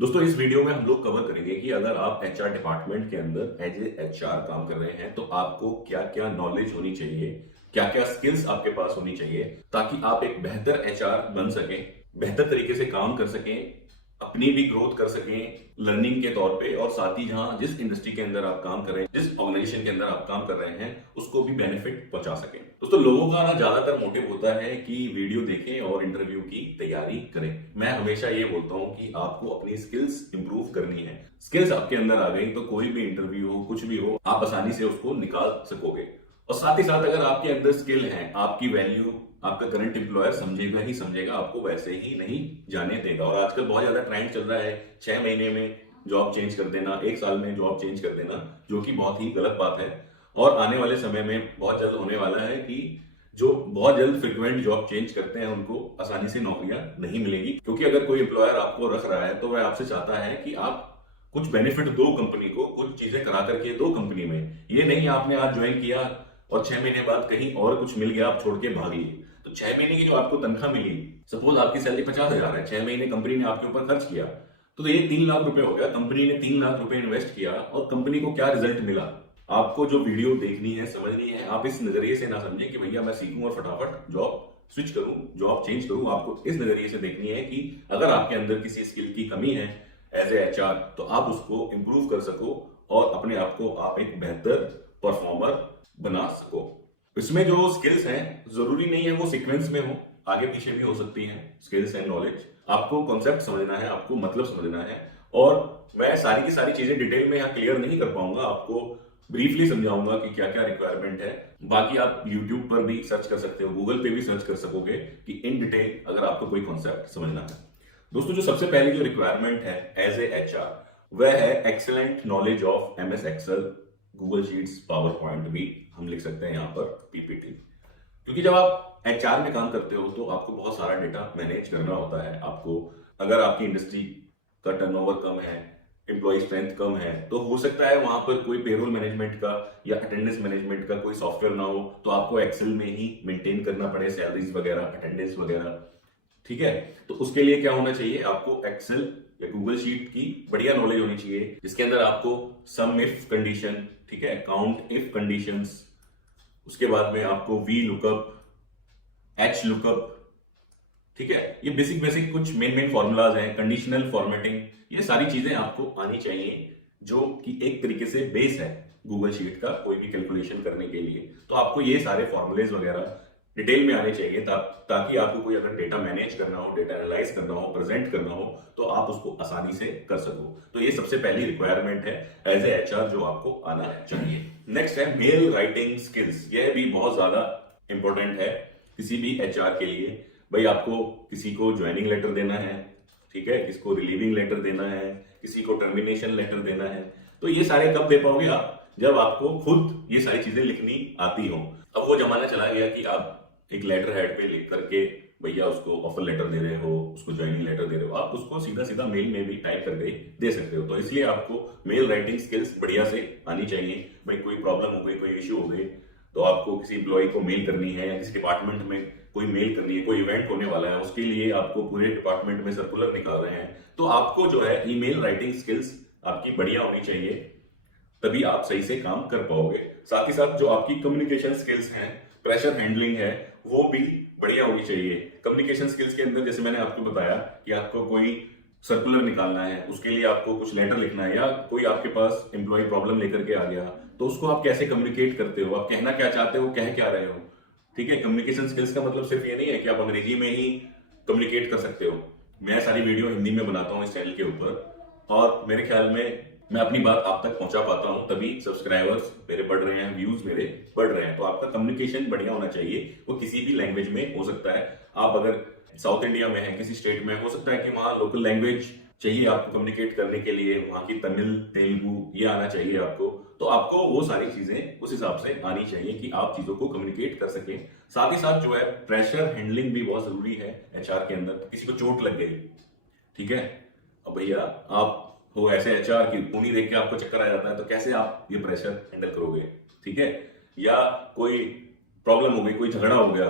दोस्तों इस वीडियो में हम लोग कवर करेंगे कि अगर आप एचआर डिपार्टमेंट के अंदर एज ए एचआर काम कर रहे हैं तो आपको क्या क्या नॉलेज होनी चाहिए, क्या क्या स्किल्स आपके पास होनी चाहिए ताकि आप एक बेहतर एचआर बन सकें, बेहतर तरीके से काम कर सकें, अपनी भी ग्रोथ कर सकें लर्निंग के तौर पे, और साथ ही जहां जिस इंडस्ट्री के अंदर आप काम कर रहे हैं, जिस ऑर्गेनाइजेशन के अंदर आप काम कर रहे हैं उसको भी बेनिफिट पहुंचा सकें। दोस्तों लोगों का ना ज्यादातर मोटिव होता है कि वीडियो देखें और इंटरव्यू की तैयारी करें। मैं हमेशा ये बोलता हूं कि आपको अपनी स्किल्स इंप्रूव करनी है। स्किल्स आपके अंदर आ गई तो कोई भी इंटरव्यू हो, कुछ भी हो, आप आसानी से उसको निकाल सकोगे। और साथ ही साथ अगर आपके अंदर स्किल है, आपकी वैल्यू आपका करंट एम्प्लॉयर समझेगा ही समझेगा, आपको वैसे ही नहीं जाने देगा। और आजकल बहुत ज्यादा ट्रेंड चल रहा है 6 महीने में जॉब चेंज कर देना, 1 साल में जॉब चेंज कर देना, जो कि बहुत ही गलत बात है। और आने वाले समय में बहुत जल्द होने वाला है कि जो बहुत जल्द फ्रिक्वेंट जॉब चेंज करते हैं उनको आसानी से नौकरियां नहीं मिलेगी, क्योंकि अगर कोई एम्प्लॉयर आपको रख रहा है तो वह आपसे चाहता है कि आप कुछ बेनिफिट दो कंपनी को, कुछ चीजें करा करके दो कंपनी में। ये नहीं आपने आज ज्वाइन किया और 6 महीने बाद कहीं और कुछ मिल गया, आप छोड़ के भाग लिए। तो 6 महीने की जो आपको तनख्वाह मिली, सपोज आपकी सैलरी 50,000 है, 6 महीने कंपनी ने आपके ऊपर खर्च किया तो ये 3 लाख रुपए हो गया। कंपनी ने 3 लाख रुपए इन्वेस्ट किया और कंपनी को क्या रिजल्ट मिला। आपको जो वीडियो देखनी है, समझनी है, आप इस नजरिए से ना समझें कि भैया मैं सीखूं और फटाफट जॉब स्विच करूं, जॉब चेंज करूं। आपको इस नजरिए से देखनी है कि अगर आपके अंदर किसी स्किल की कमी है एज ए एचआर तो आप उसको इंप्रूव कर सको और अपने आप को आप एक बेहतर परफॉर्मर बना सको। इसमें जो स्किल्स हैं जरूरी नहीं है वो सीक्वेंस में हो, आगे पीछे भी हो सकती हैं। स्किल्स एंड नॉलेज, आपको कॉन्सेप्ट समझना है, आपको मतलब समझना है। और मैं सारी की सारी चीजें डिटेल में यहाँ क्लियर नहीं कर पाऊंगा, आपको ब्रीफली समझाऊंगा कि क्या क्या रिक्वायरमेंट है। बाकी आप यूट्यूब पर भी सर्च कर सकते हो, गूगल पे भी सर्च कर सकोगे कि इन डिटेल अगर आपको कोई कॉन्सेप्ट समझना है। दोस्तों जो सबसे पहली जो रिक्वायरमेंट है एज ए एचआर, वह है excellent knowledge of MS Excel, Google sheets, PowerPoint भी हम लिख सकते हैं यहाँ पर, पीपीटी। क्योंकि जब आप एचआर में काम करते हो तो आपको बहुत सारा डेटा मैनेज करना होता है। आपको अगर आपकी इंडस्ट्री का टर्नओवर कम है, एम्प्लॉय स्ट्रेंथ कम है, तो हो सकता है वहां पर कोई पेरोल मैनेजमेंट का या अटेंडेंस मैनेजमेंट का कोई सॉफ्टवेयर ना हो, तो आपको एक्सेल में ही मेंटेन करना पड़े सैलरीज वगैरह, अटेंडेंस वगैरह। ठीक है, तो उसके लिए क्या होना चाहिए, आपको एक्सेल या गूगल शीट की बढ़िया नॉलेज होनी चाहिए, जिसके अंदर आपको सम इफ कंडीशन, ठीक है, काउंट इफ कंडीशंस, उसके बाद में आपको वी लुकअप, एच लुकअप, ठीक है, ये बेसिक बेसिक कुछ मेन फॉर्मूलाज हैं, कंडीशनल फॉर्मेटिंग, ये सारी चीजें आपको आनी चाहिए, जो कि एक तरीके से बेस है गूगल शीट का कोई भी कैलकुलेशन करने के लिए। तो आपको ये सारे फॉर्मूलेज वगैरह डिटेल में आने चाहिए ताकि आपको कोई अगर डेटा मैनेज करना हो, डेटा एनालाइज करना हो, प्रेजेंट करना हो, तो आप उसको आसानी से कर सको। तो ये सबसे पहली रिक्वायरमेंट है एज ए एचआर जो आपको आना चाहिए। नेक्स्ट है मेल राइटिंग स्किल्स। यह भी बहुत ज्यादा इंपॉर्टेंट है किसी भी एचआर के लिए। भाई आपको किसी को ज्वाइनिंग लेटर देना है, ठीक है, किसको रिलीविंग लेटर देना है, किसी को टर्मिनेशन लेटर देना है, तो ये सारे कब दे पाओगे आप, जब आपको खुद ये सारी चीजें लिखनी आती हो। अब वो जमाना चला गया कि आप एक लेटर हेड पे लिख करके भैया उसको ऑफर लेटर दे रहे हो, उसको ज्वाइनिंग लेटर दे रहे हो, आप उसको सीधा सीधा मेल में भी टाइप करके दे सकते हो। तो इसलिए आपको मेल राइटिंग स्किल्स बढ़िया से आनी चाहिए। भाई कोई प्रॉब्लम हो गई, कोई इश्यू हो गई, तो आपको किसी एम्प्लॉय को मेल करनी है या किसी डिपार्टमेंट में कोई मेल करनी है, कोई इवेंट होने वाला है, उसके लिए आपको पूरे डिपार्टमेंट में सर्कुलर निकाल रहे हैं, तो आपको जो है ईमेल राइटिंग स्किल्स आपकी बढ़िया होनी चाहिए, तभी आप सही से काम कर पाओगे। साथ ही साथ जो आपकी कम्युनिकेशन स्किल्स हैं, प्रेशर हैंडलिंग है, वो भी बढ़िया होनी चाहिए। कम्युनिकेशन स्किल्स के अंदर जैसे मैंने आपको बताया कि आपको कोई सर्कुलर निकालना है, उसके लिए आपको कुछ लेटर लिखना है, या कोई आपके पास एम्प्लॉय प्रॉब्लम लेकर के आ गया, तो उसको आप कैसे कम्युनिकेट करते हो, आप कहना क्या चाहते हो, कह क्या रहे हो। ठीक है, कम्युनिकेशन स्किल्स का मतलब सिर्फ ये नहीं है कि आप अंग्रेजी में ही कम्युनिकेट कर सकते हो। मैं सारी वीडियो हिंदी में बनाता हूँ इस चैनल के ऊपर, और मेरे ख्याल में मैं अपनी बात आप तक पहुंचा पाता हूं, तभी सब्सक्राइबर्स मेरे बढ़ रहे हैं, व्यूज मेरे बढ़ रहे हैं। तो आपका कम्युनिकेशन बढ़िया होना चाहिए, वो किसी भी लैंग्वेज में हो सकता है। आप अगर साउथ इंडिया में है, किसी स्टेट में, हो सकता है कि वहां लोकल लैंग्वेज चाहिए आपको कम्युनिकेट करने के लिए, वहां की तमिल, तेलुगु, ये आना चाहिए आपको। तो आपको वो सारी चीजें उस हिसाब से आनी चाहिए कि आप चीजों को कम्युनिकेट कर सके। साथ ही साथ जो है प्रेशर हैंडलिंग भी बहुत जरूरी है एचआर के अंदर। किसी को चोट लग गई, ठीक है, अब भैया आप हो ऐसे एचआर की खूनी देख के आपको चक्कर आ जाता है, तो कैसे आप ये प्रेशर हैंडल करोगे। ठीक है, या कोई प्रॉब्लम हो गई, कोई झगड़ा हो गया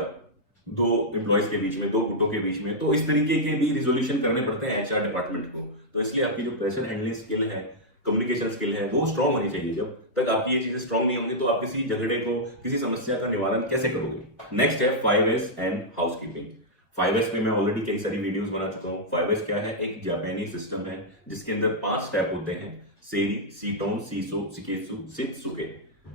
दो एम्प्लॉयज के बीच में, दो गुटों के बीच में, तो इस तरीके के भी रिजोल्यूशन करने पड़ते हैं एचआर डिपार्टमेंट को। तो इसलिए आपकी जो प्रेशर हैंडलिंग स्किल है, कम्युनिकेशन स्किल है, वो स्ट्रांग होनी चाहिए। जब तक आपकी ये चीजें स्ट्रांग नहीं होंगी तो आप किसी झगड़े को, किसी समस्या का निवारण कैसे करोगे। नेक्स्ट है 5S एंड हाउसकीपिंग। 5S में मैं ऑलरेडी कई सारी वीडियोस बना चुका हूँ। 5S क्या है, एक जापानी सिस्टम है जिसके अंदर 5 स्टेप होते हैं, सेरी, सीटोन, सीसो, सिकेसु, सित्सुके,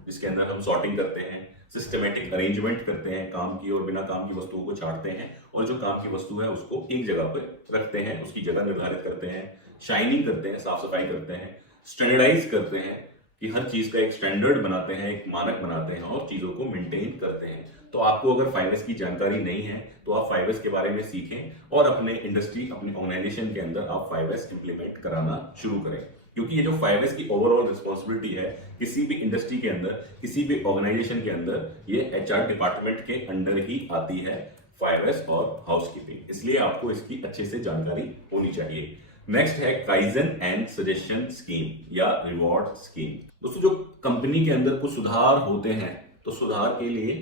जिसके अंदर हम सॉर्टिंग करते हैं, सिस्टमेटिक अरेंजमेंट करते हैं काम की, और बिना काम की वस्तुओं को छांटते हैं, और जो काम की वस्तु है उसको एक जगह पर रखते हैं, उसकी जगह निर्धारित करते हैं, शाइनिंग करते हैं, साफ सफाई करते हैं, स्टैंडर्डाइज करते हैं कि हर चीज का एक स्टैंडर्ड बनाते हैं, एक मानक बनाते हैं, और चीजों को मेंटेन करते हैं। तो आपको अगर 5S की जानकारी नहीं है तो आप 5S के बारे में सीखें और अपने इंडस्ट्री, अपने ऑर्गेनाइजेशन के अंदर आप 5S इंप्लीमेंट कराना शुरू करें। क्योंकि ये जो 5S की ओवरऑल रिस्पॉन्सिबिलिटी है किसी भी इंडस्ट्री के अंदर, किसी भी ऑर्गेनाइजेशन के अंदर, ये HR डिपार्टमेंट के अंडर ही आती है, 5S और हाउसकीपिंग। इसलिए आपको इसकी अच्छे से जानकारी होनी चाहिए। नेक्स्ट है काइजन एंड सजेशन स्कीम या रिवॉर्ड स्कीम। दोस्तों, जो कंपनी के अंदर कुछ सुधार होते हैं तो सुधार के लिए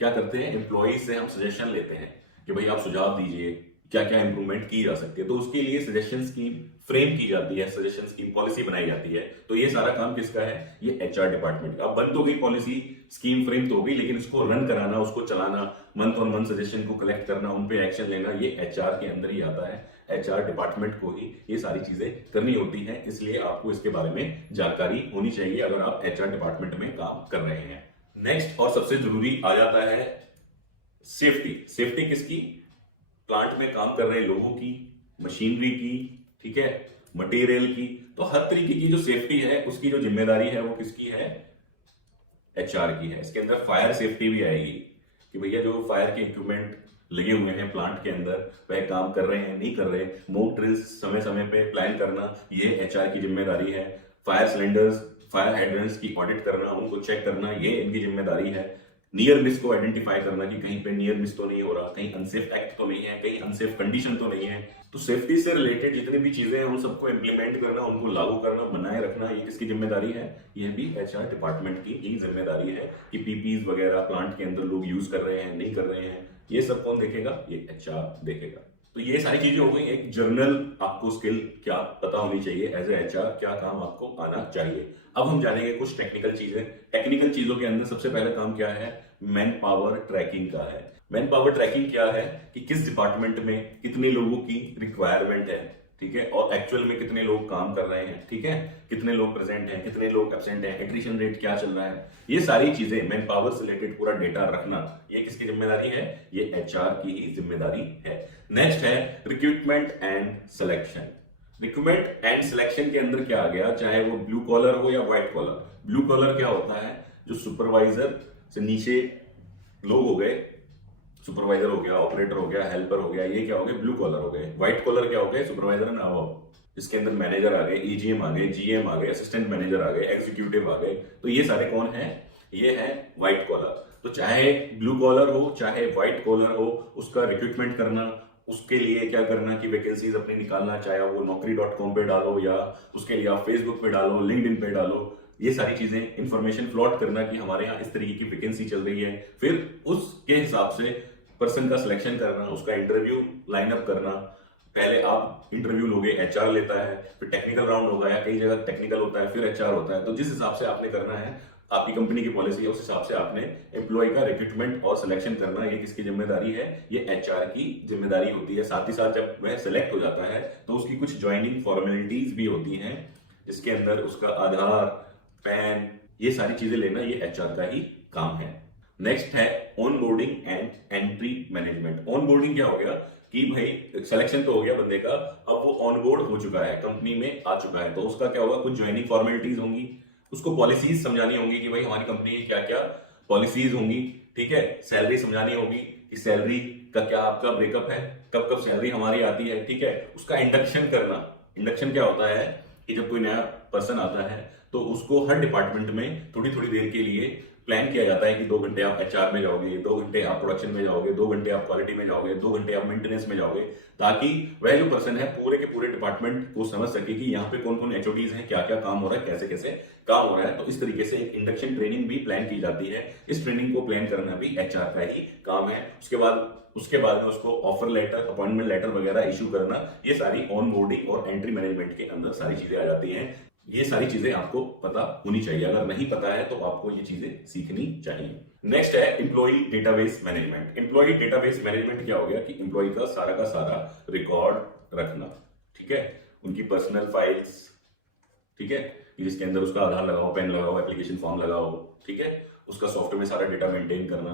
क्या करते हैं, एम्प्लॉय से हम सजेशन लेते हैं कि भाई आप सुझाव दीजिए क्या क्या इंप्रूवमेंट की जा सकती है। तो उसके लिए सजेशन स्कीम फ्रेम की जाती है, सजेशन स्कीम पॉलिसी बनाई जाती है। तो ये सारा काम किसका है, ये HR डिपार्टमेंट का। अब बन तो गई पॉलिसी, स्कीम फ्रेम तो हो गई, लेकिन इसको रन कराना, उसको चलाना, मंथ ऑन मंथ सजेशन को कलेक्ट करना, उन पे एक्शन लेना, ये HR के अंदर ही आता है। HR डिपार्टमेंट को ही ये सारी चीजें करनी होती हैं। इसलिए आपको इसके बारे में जानकारी होनी चाहिए अगर आप HR डिपार्टमेंट में काम कर रहे हैं। नेक्स्ट और सबसे जरूरी आ जाता है सेफ्टी। सेफ्टी किसकी, प्लांट में काम कर रहे लोगों की, मशीनरी की, ठीक है, मटेरियल की। तो हर तरीके की जो सेफ्टी है उसकी जो जिम्मेदारी है वो किसकी है, HR की है। इसके अंदर फायर सेफ्टी भी आएगी कि भैया जो फायर के इक्विपमेंट लगे हुए हैं प्लांट के अंदर वह काम कर रहे हैं, नहीं कर रहे, मॉक ड्रिल्स समय समय पे प्लान करना, ये HR की जिम्मेदारी है। फायर सिलेंडर्स, फायर हाइड्रेंट्स की ऑडिट करना, उनको चेक करना, ये इनकी जिम्मेदारी है। नियर मिस को आइडेंटिफाई करना कि कहीं पे नियर मिस तो नहीं हो रहा, कहीं अनसेफ एक्ट तो नहीं है, कहीं अनसेफ कंडीशन तो नहीं है। तो सेफ्टी से रिलेटेड जितनी भी चीजें हैं उन सबको इंप्लीमेंट करना, उनको लागू करना, बनाए रखना, ये किसकी जिम्मेदारी है, ये भी HR डिपार्टमेंट की ही जिम्मेदारी है कि PPs वगैरह प्लांट के अंदर लोग यूज कर रहे हैं, नहीं कर रहे हैं, ये सब कौन देखेगा, ये HR देखेगा। तो ये सारी चीजें हो गई। एक जर्नल आपको स्किल क्या पता होनी चाहिए, एज ए HR क्या काम आपको आना चाहिए। अब हम जानेंगे कुछ टेक्निकल चीजें। टेक्निकल चीजों के अंदर सबसे पहला काम क्या है, मैन पावर ट्रैकिंग का है। मैन पावर ट्रैकिंग क्या है कि किस डिपार्टमेंट में कितने लोगों की रिक्वायरमेंट है, ठीक है, और एक्चुअल में कितने लोग काम कर रहे हैं, ठीक है, कितने लोग प्रेजेंट हैं, कितने लोग एब्सेंट हैं, एट्रिशन रेट क्या चल रहा है, ये सारी चीजें मैन पावर से रिलेटेड पूरा डेटा रखना, ये किसकी जिम्मेदारी है, ये HR की ही जिम्मेदारी है। नेक्स्ट है recruitment and selection. Recruitment and selection के अंदर क्या आ गया, चाहे वो ब्लू कॉलर हो या व्हाइट कॉलर। ब्लू कॉलर क्या होता है, जो सुपरवाइजर से नीचे लोग हो गए, सुपरवाइजर हो गया, ऑपरेटर हो गया, हेल्पर हो गया, ये क्या हो गए, ब्लू कॉलर हो गए। व्हाइट कॉलर क्या हो गए, सुपरवाइजर एंड अबव, इसके अंदर मैनेजर आ गए, EGM आ गए, GM आ गए, असिस्टेंट मैनेजर आ गए, एग्जीक्यूटिव आ गए। तो ये सारे कौन है, ये है व्हाइट कॉलर। तो चाहे ब्लू कॉलर हो चाहे व्हाइट कॉलर हो, उसका रिक्रूटमेंट करना, उसके लिए क्या करना कि वैकेंसीज अपनी निकालना, चाहे वो Naukri.com पे डालो या उसके लिए आप फेसबुक पे डालो, लिंक्डइन पे डालो, ये सारी चीजें इंफॉर्मेशन फ्लॉट करना कि हमारे यहाँ इस तरीके की वैकेंसी चल रही है। फिर उसके हिसाब से पर्सन का सिलेक्शन करना, उसका इंटरव्यू लाइनअप करना। पहले आप इंटरव्यू लोगे, HR लेता है, फिर टेक्निकल राउंड होगा, या कई जगह टेक्निकल होता है, फिर HR होता है। तो जिस हिसाब से आपने करना है, आपकी कंपनी की पॉलिसी है, उस हिसाब से आपने एम्प्लॉय का रिक्रूटमेंट और सिलेक्शन करना, ये किसकी जिम्मेदारी है, ये HR की जिम्मेदारी होती है। साथ ही साथ जब वह सिलेक्ट हो जाता है तो उसकी कुछ ज्वाइनिंग फॉर्मेलिटीज भी होती हैं, जिसके अंदर उसका आधार, पैन, ये सारी चीजें लेना, ये HR का ही काम है। नेक्स्ट है onboarding and entry management. Onboarding क्या हो गया कि भाई सिलेक्शन तो हो गया बंदे का, अब वो ऑनबोर्ड हो चुका है, कंपनी में आ चुका है, तो उसका क्या होगा, कुछ ज्वाइनिंग फॉर्मेलिटीज होंगी, उसको पॉलिसीज समझानी होंगी कि भाई हमारी कंपनी की क्या क्या पॉलिसीज होंगी, ठीक है, सैलरी समझानी होगी कि सैलरी का क्या आपका ब्रेकअप है, कब कब सैलरी हमारी आती है, ठीक है, उसका इंडक्शन करना। इंडक्शन क्या होता है कि जब कोई नया पर्सन आता है तो उसको हर डिपार्टमेंट में थोड़ी थोड़ी देर के लिए प्लान किया जाता है कि 2 घंटे आप एचआर में जाओगे, 2 घंटे आप प्रोडक्शन में जाओगे, 2 घंटे आप क्वालिटी में जाओगे, 2 घंटे आप मेंटेनेंस में जाओगे, ताकि वह जो पर्सन है पूरे के पूरे डिपार्टमेंट को समझ सके कि यहाँ पे कौन कौन एचओडीज हैं, क्या क्या काम हो रहा है, कैसे कैसे काम हो रहा है। तो इस तरीके से एक इंडक्शन ट्रेनिंग भी प्लान की जाती है। इस ट्रेनिंग को प्लान करना भी एचआर का ही काम है। उसके बाद में उसको ऑफर लेटर, अपॉइंटमेंट लेटर वगैरह इशू करना, ये सारी ऑन बोर्डिंग और एंट्री मैनेजमेंट के अंदर सारी चीजें आ जाती हैं। ये सारी चीजें आपको पता होनी चाहिए। अगर नहीं पता है तो आपको ये चीजें सीखनी चाहिए। नेक्स्ट है employ database management. Employ database management क्या हो गया कि एम्प्लॉय का सारा रिकॉर्ड रखना, ठीक है, उनकी पर्सनल फाइल्स, ठीक है, जिसके अंदर उसका आधार लगाओ, पैन लगाओ, एप्लीकेशन फॉर्म लगाओ, ठीक है, उसका सॉफ्टवेयर में सारा डेटा मेंटेन करना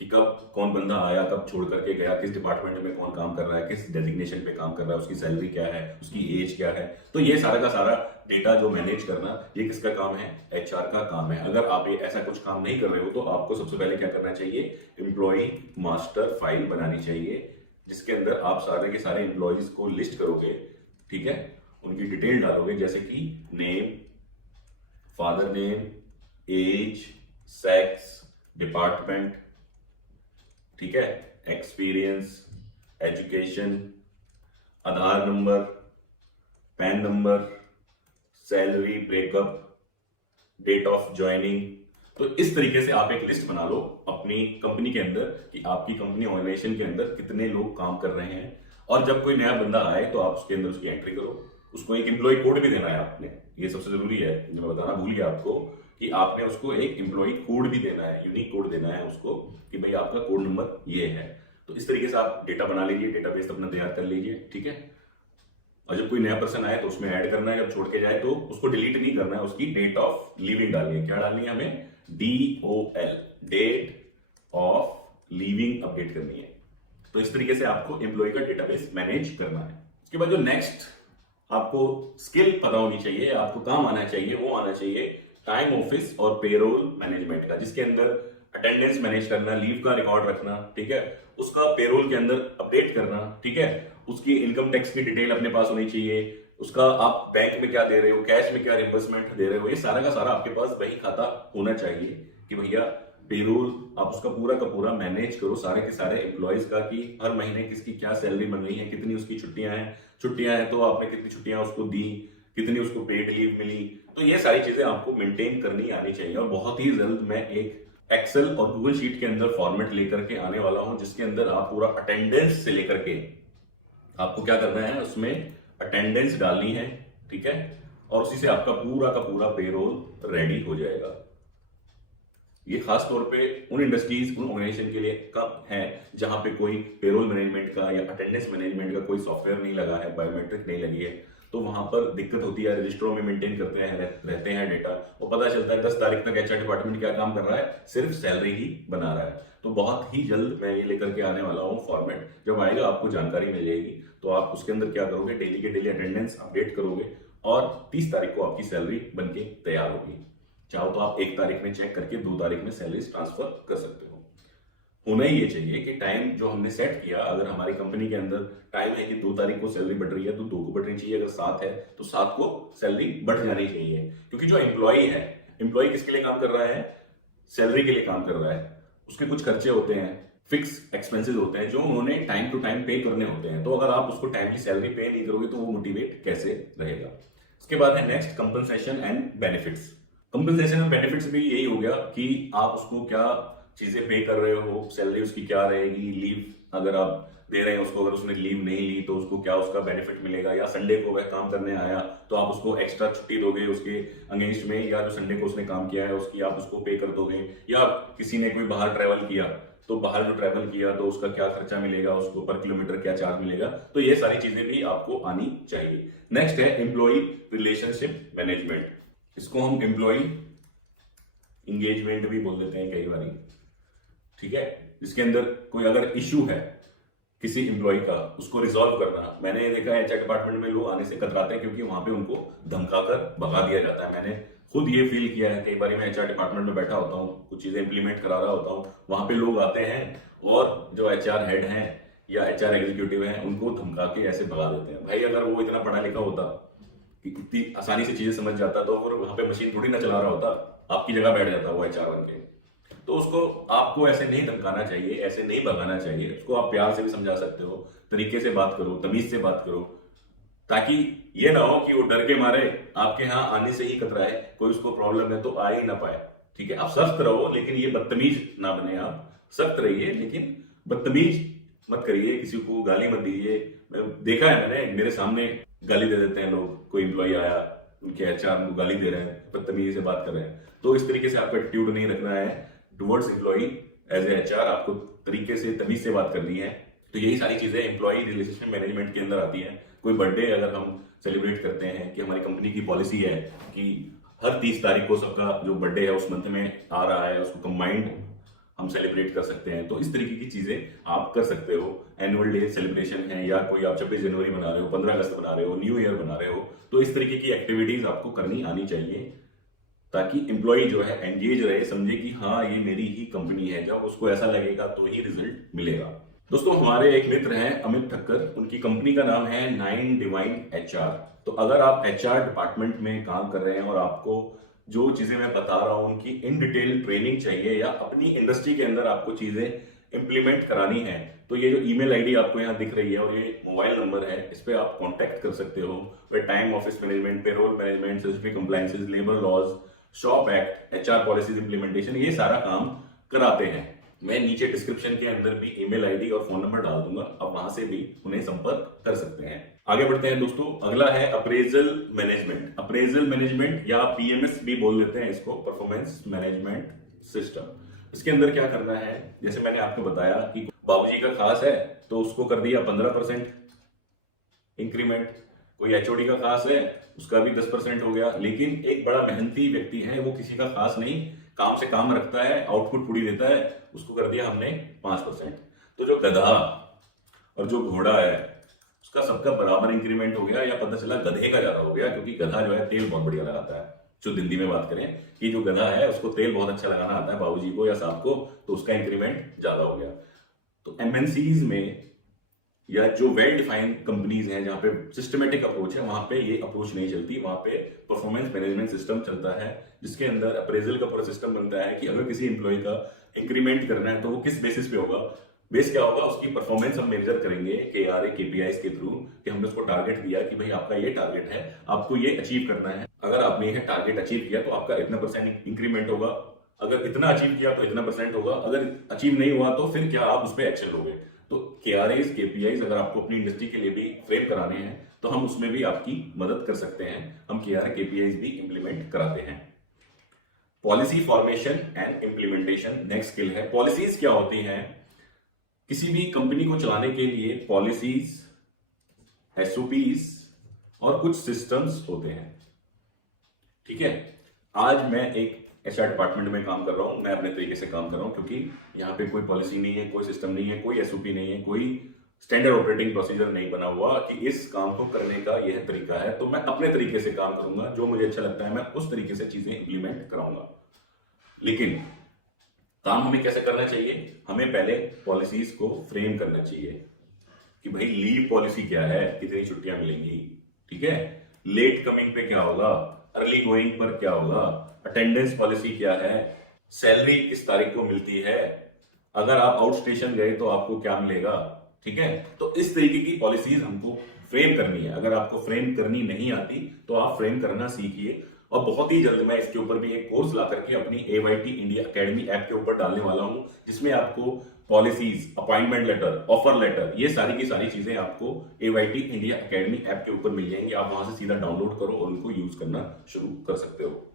कि कब कौन बंदा आया, कब छोड़ करके गया, किस डिपार्टमेंट में कौन काम कर रहा है, किस डेजिग्नेशन पे काम कर रहा है, उसकी सैलरी क्या है, उसकी एज क्या है। तो ये सारा का सारा डेटा जो मैनेज करना, ये किसका काम है? एचआर का काम है। अगर आप ये ऐसा कुछ काम नहीं कर रहे हो तो आपको सबसे पहले क्या करना चाहिए? एम्प्लॉय मास्टर फाइल बनानी चाहिए, जिसके अंदर आप सारे के सारे एम्प्लॉयज को लिस्ट करोगे, ठीक है, उनकी डिटेल डालोगे, जैसे कि name, father name, age, sex, department, ठीक है, experience, education, Aadhaar number, PAN number, salary breakup, date of joining. तो इस तरीके से आप एक लिस्ट बना लो अपनी कंपनी के अंदर कि आपकी कंपनी ऑर्गेनाइजेशन के अंदर कितने लोग काम कर रहे हैं। और जब कोई नया बंदा आए तो आप उसके अंदर उसकी एंट्री करो। उसको एक एम्प्लॉय कोड भी देना है आपने, ये सबसे जरूरी है, जो मैं बताना भूल गया आपको कि आपने उसको एक एम्प्लॉय कोड भी देना है, यूनिक कोड देना है उसको कि भाई आपका कोड नंबर ये है। तो इस तरीके से आप डेटा बना लीजिए, डेटाबेस अपना तैयार कर लीजिए, ठीक है। और जब कोई नया पर्सन आए तो उसमें ऐड करना है, जब छोड़ के जाए तो उसको डिलीट नहीं करना है, उसकी डेट ऑफ लीविंग डालनी है। क्या डालनी है हमें? DOL, date of leaving update करनी है। तो इस तरीके से आपको एम्प्लॉय का डेटाबेस मैनेज करना है। उसके बाद जो नेक्स्ट आपको स्किल पता होनी चाहिए, आपको काम आना चाहिए, वो आना चाहिए टाइम ऑफिस और पेरोल मैनेजमेंट का, जिसके अंदर अटेंडेंस मैनेज करना, लीव का रिकॉर्ड रखना, ठीक है, उसका पेरोल के अंदर अपडेट करना, ठीक है, उसकी इनकम टैक्स की डिटेल अपने पास होनी चाहिए, उसका आप बैंक में क्या दे रहे हो, कैश में क्या रिम्बर्समेंट दे रहे हो, ये सारा का सारा आपके पास वही खाता होना चाहिए कि भैया पेरोल आप उसका पूरा का पूरा मैनेज करो सारे के सारे एम्प्लॉयज का, कि हर महीने किसकी क्या सैलरी बन रही है, कितनी उसकी छुट्टियां हैं तो आपने कितनी छुट्टियां उसको दी, कितनी उसको पेड लीव मिली। तो ये सारी चीजें आपको मेंटेन करनी आनी चाहिए। और बहुत ही जल्द मैं एक एक्सेल और गूगल शीट के अंदर फॉर्मेट लेकर के आने वाला हूं, जिसके अंदर आप पूरा अटेंडेंस से लेकर के आपको क्या करना है, उसमें अटेंडेंस डालनी है, ठीक है, और उसी से आपका पूरा का पूरा पेरोल रेडी हो जाएगा। ये खास तौर पे उन इंडस्ट्रीज, उन ऑर्गेनाइजेशन के लिए कम है जहां पे कोई पेरोल मैनेजमेंट का या अटेंडेंस मैनेजमेंट का कोई सॉफ्टवेयर नहीं लगा है, बायोमेट्रिक नहीं लगी है, तो वहां पर दिक्कत होती है। रजिस्टरों में मेंटेन करते हैं, रहते हैं डेटा, और पता चलता है 10 तारीख तक एचआर डिपार्टमेंट क्या काम कर रहा है, सिर्फ सैलरी ही बना रहा है। तो बहुत ही जल्द मैं ये लेकर के आने वाला हूँ फॉर्मेट, जब आएगा आपको जानकारी मिल जाएगी। तो आप उसके अंदर क्या करोगे, डेली के डेली अटेंडेंस अपडेट करोगे और 30 तारीख को आपकी सैलरी बनके तैयार होगी। चाहो तो आप 1 तारीख में चेक करके 2 तारीख में सैलरी ट्रांसफर कर सकते हो। होना ही ये चाहिए कि टाइम जो हमने सेट किया, अगर हमारी कंपनी के अंदर टाइम है कि 2 तारीख को सैलरी बढ़ रही है तो 2 को बढ़नी चाहिए, अगर 7 है तो 7 को सैलरी बढ़ जानी चाहिए। क्योंकि जो एम्प्लॉय है, एम्प्लॉय किसके लिए काम कर रहा है? सैलरी के लिए काम कर रहा है। उसके कुछ खर्चे होते हैं, फिक्स एक्सपेंसेस होते हैं जो उन्होंने टाइम टू टाइम पे करने होते हैं। तो अगर आप उसको टाइमली सैलरी पे नहीं करोगे तो वो मोटिवेट कैसे रहेगा। इसके बाद है next compensation and benefits. Compensation and benefits भी यही हो गया कि आप उसको क्या चीजें पे कर रहे हो, सैलरी उसकी क्या रहेगी, लीव अगर आप दे रहे हैं उसको, अगर उसने लीव नहीं ली तो उसको क्या उसका बेनिफिट मिलेगा, या संडे को वह काम करने आया तो आप उसको एक्स्ट्रा छुट्टी दोगे उसके अगेंस्ट में, या जो संडे को उसने काम किया है उसकी आप उसको पे कर दोगे, या किसी ने कोई बाहर ट्रैवल किया तो बाहर जो ट्रैवल किया तो उसका क्या खर्चा मिलेगा, उसको पर किलोमीटर क्या चार्ज मिलेगा। तो ये सारी चीजें भी आपको आनी चाहिए। नेक्स्ट है एम्प्लॉय रिलेशनशिप मैनेजमेंट। इसको हम एम्प्लॉय इंगेजमेंट भी बोल देते हैं कई बार, ठीक है, जिसके अंदर कोई अगर इश्यू है किसी एम्प्लॉय का, उसको रिजॉल्व करना। मैंने देखा है एचआर डिपार्टमेंट में लोग आने से कतराते हैं क्योंकि वहां पे उनको धमकाकर भगा दिया जाता है। मैंने खुद ये फील किया है, कई बार मैं एचआर डिपार्टमेंट में बैठा होता हूँ, कुछ चीजें इंप्लीमेंट करा रहा होता हूँ, वहां पे लोग आते हैं और जो एचआर हेड हैं या एचआर एग्जीक्यूटिव हैं उनको धमका के ऐसे भगा देते हैं। भाई अगर वो इतना पढ़ा लिखा होता कि इतनी आसानी से चीजें समझ जाता तो फिर वहां पे मशीन थोड़ी ना चला रहा होता, आपकी जगह बैठ जाता वो एचआर बन के। तो उसको आपको ऐसे नहीं धमकाना चाहिए, ऐसे नहीं भगाना चाहिए, उसको आप प्यार से भी समझा सकते हो, तरीके से बात करो, तमीज से बात करो, ताकि ये ना हो कि वो डर के मारे आपके यहाँ आने से ही कतराए, कोई उसको प्रॉब्लम है तो आ ही ना पाए। ठीक है, आप सख्त रहो लेकिन ये बदतमीज ना बने, आप सख्त रहिए लेकिन बदतमीज मत करिए, किसी को गाली मत दीजिए। देखा है मैंने, मेरे सामने गाली दे देते हैं लोग, कोई एम्प्लॉय आया उनके एचआर को गाली दे रहे हैं, बदतमीजी से बात कर रहे हैं, तो इस तरीके से आपको एटीट्यूड नहीं रखना है towards employ. As a HR आपको तरीके से तमीज से बात करनी है। तो यही सारी चीजें एम्प्लॉय रिलेशनशिप मैनेजमेंट के अंदर आती हैं। कोई बर्थडे अगर हम सेलिब्रेट करते हैं, कि हमारी कंपनी की पॉलिसी है कि हर 30 तारीख को सबका जो बर्थडे है उस मंथ में आ रहा है उसको कंबाइंड हम सेलिब्रेट कर सकते हैं, तो इस तरीके की चीजें आप कर सकते हो। एनुअल डे सेलिब्रेशन है, या कोई आप 26 जनवरी बना रहे हो, 15 अगस्त बना रहे हो, न्यू ईयर बना रहे हो, तो इस तरीके की एक्टिविटीज आपको करनी आनी चाहिए, ताकि एम्प्लॉय जो है एंगेज रहे, समझे कि हाँ ये मेरी ही कंपनी है। जब उसको ऐसा लगेगा तो ही रिजल्ट मिलेगा। दोस्तों, हमारे एक मित्र हैं अमित ठक्कर, उनकी कंपनी का नाम है 9 डिवाइन एचआर। तो अगर आप एचआर डिपार्टमेंट में काम कर रहे हैं और आपको जो चीजें मैं बता रहा हूं उनकी इन डिटेल ट्रेनिंग चाहिए, या अपनी इंडस्ट्री के अंदर आपको चीजें इंप्लीमेंट करानी है, तो ये जो ईमेल आईडी आपको यहाँ दिख रही है और ये मोबाइल नंबर है, इस पे आप कांटेक्ट कर सकते हो। वे time office management, payroll management, certificate compliances, labour laws, shop act, HR policies implementation, ये सारा काम कराते हैं। मैं नीचे डिस्क्रिप्शन के अंदर भी ईमेल आईडी और फोन नंबर डाल दूंगा, आप वहां से भी उन्हें संपर्क कर सकते हैं। आगे बढ़ते हैं दोस्तों, अगला है अप्रेजल मैनेजमेंट। अप्रेजल मैनेजमेंट या पीएमएस भी बोल देते हैं इसको, परफॉर्मेंस मैनेजमेंट सिस्टम। इसके अंदर क्या करना है, जैसे मैंने आपको बताया कि बाबूजी का खास है तो उसको कर दिया 15% इंक्रीमेंट, कोई एचओडी का खास है उसका भी 10% हो गया। लेकिन एक बड़ा मेहनती व्यक्ति है, वो किसी का खास नहीं, काम से काम रखता है, आउटपुट पूरी देता है, उसको कर दिया हमने 5%। तो जो गधा और जो घोड़ा है उसका सबका बराबर इंक्रीमेंट हो गया, या पता चला गधे का ज्यादा हो गया, क्योंकि गधा जो है तेल बहुत बढ़िया लगाता है। जो हिंदी में बात करें कि जो गधा है उसको तेल बहुत अच्छा लगाना आता है बाबूजी को या साहब को, तो उसका इंक्रीमेंट ज्यादा हो गया। तो एमएनसीज में या जो वेल डिफाइंड कंपनीज हैं जहां पे सिस्टमेटिक अप्रोच है, वहां पे ये अप्रोच नहीं चलती, वहां पे परफॉर्मेंस मैनेजमेंट सिस्टम चलता है, जिसके अंदर अप्रेजल का पूरा सिस्टम बनता है कि अगर किसी एम्प्लॉय का इंक्रीमेंट करना है तो वो किस बेसिस पे होगा। बेस क्या होगा, उसकी परफॉर्मेंस हम मेजर करेंगे KRA KPIs के थ्रू, कि हमने उसको टारगेट दिया कि भाई आपका ये टारगेट है, आपको ये अचीव करना है। अगर आपने ये टारगेट अचीव किया तो आपका इतना % इंक्रीमेंट होगा, अगर इतना अचीव किया तो इतना % होगा, अगर अचीव नहीं हुआ तो फिर क्या आप उस पर एक्शन लोगे। तो KRAs KPIs अगर आपको अपनी इंडस्ट्री के लिए भी फ्रेम कराने हैं तो हम उसमें भी आपकी मदद कर सकते हैं, हम KRA KPIs भी इंप्लीमेंट कराते हैं। Policy formation and implementation next skill है। पॉलिसीज क्या होती हैं, किसी भी कंपनी को चलाने के लिए पॉलिसीज, SOPs और कुछ सिस्टम्स होते हैं। ठीक है, आज मैं एक एचआर डिपार्टमेंट में काम कर रहा हूं, मैं अपने तरीके से काम कर रहा हूं, क्योंकि यहाँ पे कोई पॉलिसी नहीं है, कोई सिस्टम नहीं है, कोई SOP नहीं है, कोई स्टैंडर्ड ऑपरेटिंग प्रोसीजर नहीं बना हुआ कि इस काम को करने का यह तरीका है। तो मैं अपने तरीके से काम करूंगा, जो मुझे अच्छा लगता है मैं उस तरीके से चीजें इंप्लीमेंट कराऊंगा। लेकिन काम हमें कैसे करना चाहिए, हमें पहले पॉलिसीज को फ्रेम करना चाहिए कि भाई लीव पॉलिसी क्या है, कितनी छुट्टियां मिलेंगी, ठीक है, लेट कमिंग पे क्या होगा, अर्ली गोइंग पर क्या होगा, अटेंडेंस पॉलिसी क्या है, सैलरी किस तारीख को मिलती है, अगर आप आउट स्टेशन गए तो आपको क्या मिलेगा। ठीक है, तो इस तरीके की पॉलिसीज हमको फ्रेम करनी है। अगर आपको फ्रेम करनी नहीं आती तो आप फ्रेम करना सीखिए, और बहुत ही जल्द मैं इसके ऊपर भी एक कोर्स ला करके अपनी AYT इंडिया अकेडमी ऐप के ऊपर डालने वाला हूं, जिसमें आपको policies, appointment letter, offer letter, ये सारी की सारी चीजें आपको AYT इंडिया अकेडमी ऐप के ऊपर मिल जाएंगी। आप वहां से सीधा डाउनलोड करो और उनको यूज करना शुरू कर सकते हो।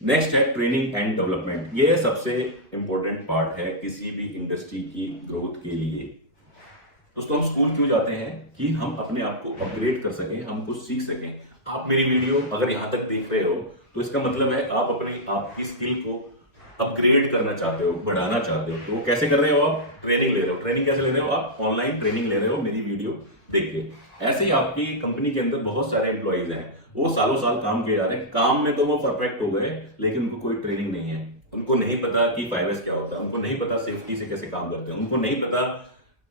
नेक्स्ट है ट्रेनिंग एंड डेवलपमेंट। ये सबसे इंपॉर्टेंट पार्ट है किसी भी इंडस्ट्री की ग्रोथ के लिए। दोस्तों, हम स्कूल क्यों जाते हैं, कि हम अपने आप को अपग्रेड कर सकें, हम कुछ सीख सकें। आप मेरी वीडियो अगर यहां तक देख रहे हो तो इसका मतलब है आप अपने आपकी स्किल को अपग्रेड करना चाहते हो, बढ़ाना चाहते हो। तो वो कैसे कर रहे हो, आप ट्रेनिंग ले रहे हो। ट्रेनिंग कैसे ले रहे हो, आप ऑनलाइन ट्रेनिंग ले रहे हो मेरी वीडियो देख के। ऐसे ही आपकी कंपनी के अंदर बहुत सारे एम्प्लॉइज हैं, वो सालों साल काम किए जा रहे हैं, काम में तो वो परफेक्ट हो गए, लेकिन उनको कोई ट्रेनिंग नहीं है, उनको नहीं पता कि 5S क्या होता है, उनको नहीं पता सेफ्टी से कैसे काम करते हैं, उनको नहीं पता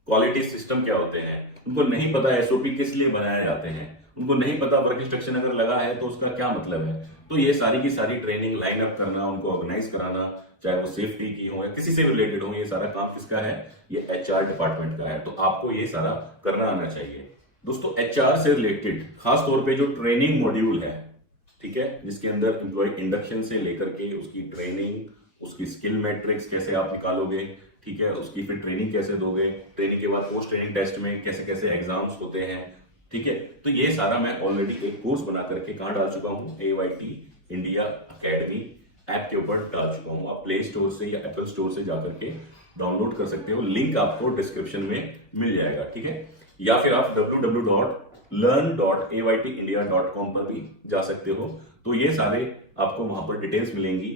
क्वालिटी सिस्टम क्या होते हैं, उनको नहीं पता SOP किस लिए बनाए जाते हैं, उनको नहीं पता वर्क इंस्ट्रक्शन अगर लगा है तो उसका क्या मतलब है। तो ये सारी की सारी ट्रेनिंग लाइन अप करना, उनको ऑर्गेनाइज कराना, चाहे वो सेफ्टी की हो या किसी से रिलेटेड हो, ये सारा काम किसका है, ये एचआर डिपार्टमेंट का है। तो आपको ये सारा करना आना चाहिए। दोस्तों एचआर से रिलेटेड खास तौर पे जो ट्रेनिंग मॉड्यूल है, ठीक है, जिसके अंदर एम्प्लॉय इंडक्शन से लेकर के उसकी ट्रेनिंग, उसकी स्किल मैट्रिक्स कैसे आप निकालोगे, ठीक है, उसकी फिर ट्रेनिंग कैसे दोगे, ट्रेनिंग के बाद पोस्ट ट्रेनिंग टेस्ट में कैसे कैसे एग्जाम्स होते हैं, ठीक है, तो ये सारा मैं ऑलरेडी एक कोर्स बना करके कहाँ डाल चुका हूँ, AYT इंडिया अकेडमी ऐप के ऊपर डाल चुका हूँ। आप प्ले स्टोर से या एप्पल स्टोर से जाकर के डाउनलोड कर सकते हो, लिंक आपको डिस्क्रिप्शन में मिल जाएगा, ठीक है, या फिर आप www.learn.aytindia.com पर भी जा सकते हो। तो ये सारे आपको वहां पर डिटेल्स मिलेंगी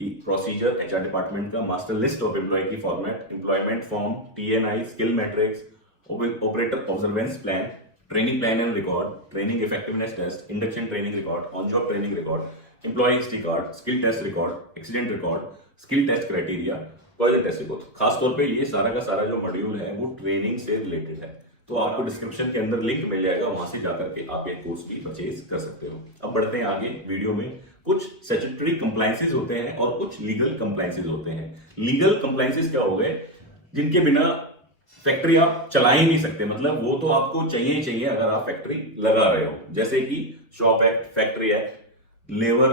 कि प्रोसीजर, एचआर डिपार्टमेंट का मास्टर लिस्ट ऑफ एम्प्लॉय की format, employment form, TNI, skill matrix, operator observance plan, training plan and record, training effectiveness test, induction training record, on job training record, employ history card, skill test record, accident record, skill test criteria, project test record. खास तौर पे ये सारा का सारा जो module है वो ट्रेनिंग से रिलेटेड है। तो आपको डिस्क्रिप्शन के अंदर लिंक मिल जाएगा, वहां से जाकर के आप ये कोर्स की परचेज कर सकते हो। अब बढ़ते हैं आगे वीडियो में। कुछ स्टैट्यूटरी कंप्लायंसेस होते हैं और कुछ लीगल कंप्लायंसेस होते हैं। लीगल कंप्लायंसेस क्या हो गए, जिनके बिना फैक्ट्री आप चला ही नहीं सकते, मतलब वो तो आपको चाहिए ही चाहिए अगर आप फैक्ट्री लगा रहे हो, जैसे कि shop act, factory act, labour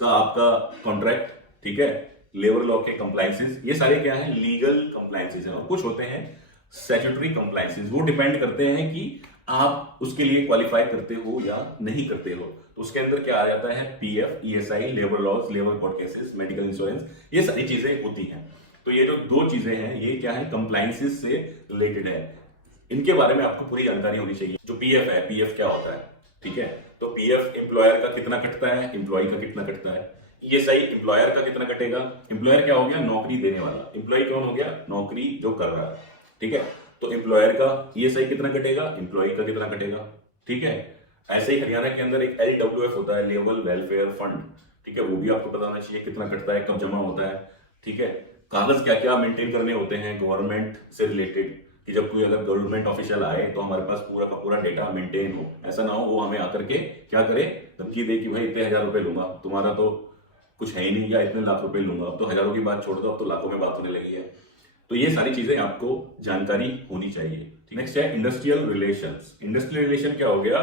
का आपका कॉन्ट्रैक्ट, ठीक है, लेबर लॉ के कंप्लायंसेस, ये सारे क्या है, लीगल कंप्लायंसेस हैं। और कुछ होते हैं स्टैट्यूटरी कंप्लायंसेस, वो डिपेंड करते हैं कि आप उसके लिए क्वालिफाई करते हो या नहीं करते हो। तो उसके अंदर क्या आ जाता है, PF, ESI, labour laws, labour court cases, medical insurance, ये सारी चीजें होती हैं। तो ये जो दो चीजें हैं ये क्या है, कंप्लायंसेस से रिलेटेड है। इनके बारे में आपको पूरी जानकारी होनी चाहिए। जो PF है, PF क्या होता है, ठीक है, तो PF एम्प्लॉयर का कितना कटता है, एम्प्लॉय का कितना कटता है। ESI एम्प्लॉयर का कितना कटेगा, एम्प्लॉयर क्या हो गया, नौकरी देने वाला, एम्प्लॉय कौन हो गया, नौकरी जो कर रहा है, ठीक है, तो एम्प्लॉयर का ESI कितना कटेगा, एम्प्लॉय का कितना कटेगा, ठीक है। ऐसे ही हरियाणा के अंदर एक LWF होता है, लेबर वेलफेयर फंड, ठीक है, वो भी आपको पता होना चाहिए कितना कटता है, कब जमा होता है, ठीक है। कागज क्या क्या मेंटेन करने होते हैं गवर्नमेंट से रिलेटेड, कि जब कोई अगर गवर्नमेंट ऑफिशियल आए तो हमारे पास पूरा का पूरा डेटा मेंटेन हो, ऐसा ना हो वो हमें आकर के क्या करे, धमकी दे कि भाई इतने 1000 रुपए लूंगा, तुम्हारा तो कुछ है ही नहीं, या इतने लाख रुपए लूंगा। अब तो हजारों की बात छोड़ दो, अब तो लाखों में बात होने लगी है। तो ये सारी चीजें आपको जानकारी होनी चाहिए। नेक्स्ट है इंडस्ट्रियल रिलेशंस। इंडस्ट्रियल रिलेशन क्या हो गया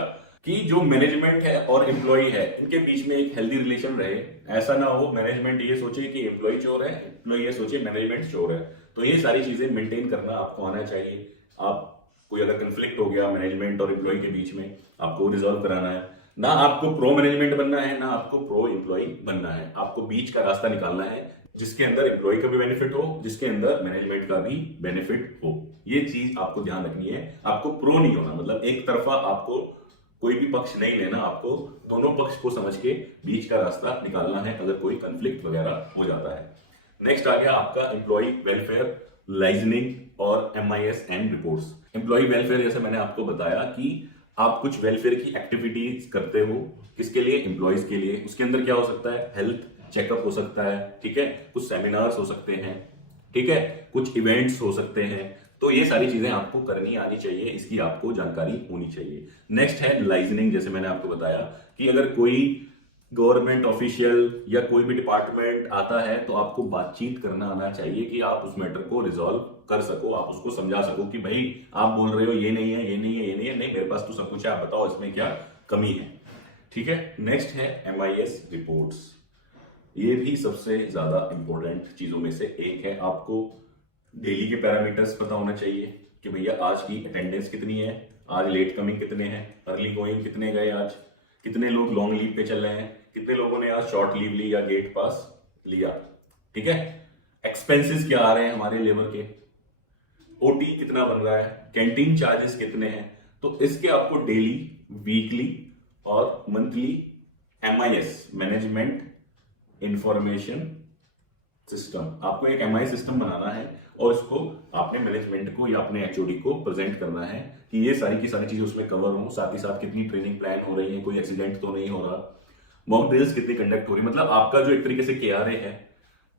कि जो मैनेजमेंट है और एम्प्लॉय है इनके बीच में एक हेल्दी रिलेशन रहे। ऐसा ना हो मैनेजमेंट ये सोचे कि एम्प्लॉय चोर है, एम्प्लॉय ये सोचे मैनेजमेंट चोर है। तो ये सारी चीजें मेंटेन करना आपको आना चाहिए। आप कोई अगर कंफ्लिक्ट हो गया मैनेजमेंट और एम्प्लॉय के बीच में, आपको रिजॉल्व कराना है। ना आपको प्रो मैनेजमेंट बनना है, ना आपको प्रो एम्प्लॉय बनना है। आपको बीच का रास्ता निकालना है जिसके अंदर एम्प्लॉय का भी बेनिफिट हो, जिसके अंदर मैनेजमेंट का भी बेनिफिट हो। ये चीज आपको ध्यान रखनी है। आपको प्रो नहीं होना, मतलब एक तरफा आपको कोई भी पक्ष नहीं लेना, आपको दोनों पक्ष को समझ के बीच का रास्ता निकालना है अगर कोई कंफ्लिक्ट वगैरह हो जाता है। नेक्स्ट आ गया आपका एम्प्लॉय वेलफेयर, लाइजनिंग और MIS and reports. Employ welfare जैसे मैंने आपको बताया कि आप कुछ वेलफेयर की एक्टिविटीज करते हो, किसके लिए, एम्प्लॉयज के लिए। उसके अंदर क्या हो सकता है, हेल्थ चेकअप हो सकता है, ठीक है, कुछ सेमिनार्स हो सकते हैं, ठीक है, कुछ इवेंट्स हो सकते हैं। तो ये सारी चीजें आपको करनी आनी चाहिए, इसकी आपको जानकारी होनी चाहिए। नेक्स्ट है लाइजनिंग। जैसे मैंने आपको बताया कि अगर कोई गवर्नमेंट ऑफिशियल या कोई भी डिपार्टमेंट आता है तो आपको बातचीत करना आना चाहिए कि आप उस मैटर को रिजॉल्व कर सको, आप उसको समझा सको कि भाई आप बोल रहे हो ये नहीं है, ये नहीं है, ये नहीं है, नहीं मेरे पास तो सब कुछ है, आप बताओ इसमें क्या कमी है, ठीक है। नेक्स्ट है MIS रिपोर्ट्स। ये भी सबसे ज्यादा इंपॉर्टेंट चीजों में से एक है। आपको डेली के पैरामीटर्स पता होना चाहिए कि भैया आज की अटेंडेंस कितनी है, आज लेट कमिंग कितने हैं, अर्ली गोइंग कितने गए, आज कितने लोग लॉन्ग लीव पे चल रहे हैं, कितने लोगों ने आज शॉर्ट लीव ली या गेट पास लिया, ठीक है। एक्सपेंसेस क्या आ रहे हैं हमारे लेबर के, OT कितना बन रहा है, कैंटीन चार्जेस कितने हैं। तो इसके आपको डेली, वीकली और monthly MIS, management information system, आपको एक MI सिस्टम बनाना है और इसको आपने मैनेजमेंट को या अपने HOD को प्रेजेंट करना है कि ये सारी की सारी चीजें उसमें कवर हो। साथ ही साथ कितनी ट्रेनिंग प्लान हो रही है, कोई एक्सीडेंट तो नहीं हो रहा, मॉक ड्रिल्स कितनी कंडक्ट हो रही है। मतलब आपका जो एक तरीके से KRA है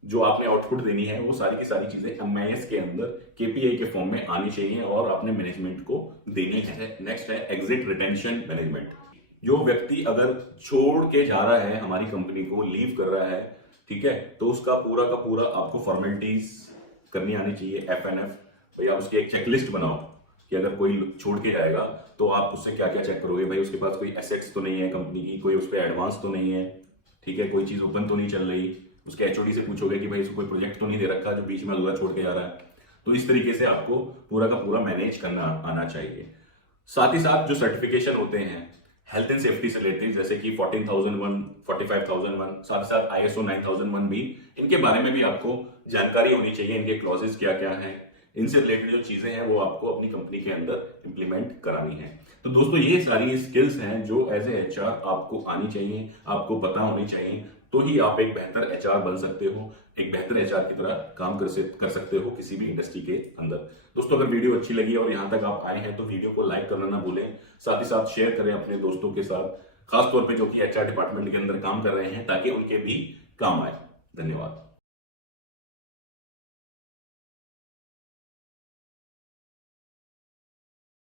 जो आपने आउटपुट देनी है वो सारी की सारी चीजें एमआईएस के अंदर केपीआई के फॉर्म में आनी चाहिए और आपने मैनेजमेंट को देनी है। नेक्स्ट है एग्जिट रिटेंशन मैनेजमेंट। जो व्यक्ति अगर छोड़ के जा रहा है हमारी कंपनी को, लीव कर रहा है, ठीक है, तो उसका पूरा का पूरा आपको फॉर्मेलिटीज करनी आनी चाहिए, एफएनएफ। भैया उसकी एक चेकलिस्ट बनाओ कि अगर कोई छोड़ के जाएगा तो आप उससे क्या क्या चेक करोगे। भाई उसके पास कोई एसेट्स तो नहीं है कंपनी की, कोई उस पर एडवांस तो नहीं है, ठीक है, कोई चीज ओपन तो नहीं चल रही। उसके एचओडी से पूछोगे कि भाई इसको कोई प्रोजेक्ट तो नहीं दे रखा जो बीच में अधूरा छोड़ के जा रहा है। तो इस तरीके से आपको पूरा का पूरा मैनेज करना आना चाहिए। साथ ही साथ जो सर्टिफिकेशन होते हैं हेल्थ एंड सेफ्टी से रिलेटेड, जैसे कि 14,001, 45,001, साथ ही साथ ISO 9001 भी, इनके बारे में भी आपको जानकारी होनी चाहिए। इनके क्लॉजेस क्या क्या हैं, इनसे रिलेटेड जो चीजें हैं वो आपको अपनी कंपनी के अंदर इंप्लीमेंट करानी है। तो दोस्तों ये सारी स्किल्स हैं जो एज ए एचआर आपको आनी चाहिए, आपको पता होनी चाहिए, तो ही आप एक बेहतर एचआर बन सकते हो, एक बेहतर एचआर की तरह काम कर सकते हो किसी भी इंडस्ट्री के अंदर। दोस्तों अगर वीडियो अच्छी लगी और यहाँ तक आप आए हैं तो वीडियो को लाइक करना ना भूलें, साथ ही साथ शेयर करें अपने दोस्तों के साथ, खासतौर पे जो कि एचआर डिपार्टमेंट के अंदर काम कर रहे हैं, ताकि उनके भी काम आए। धन्यवाद।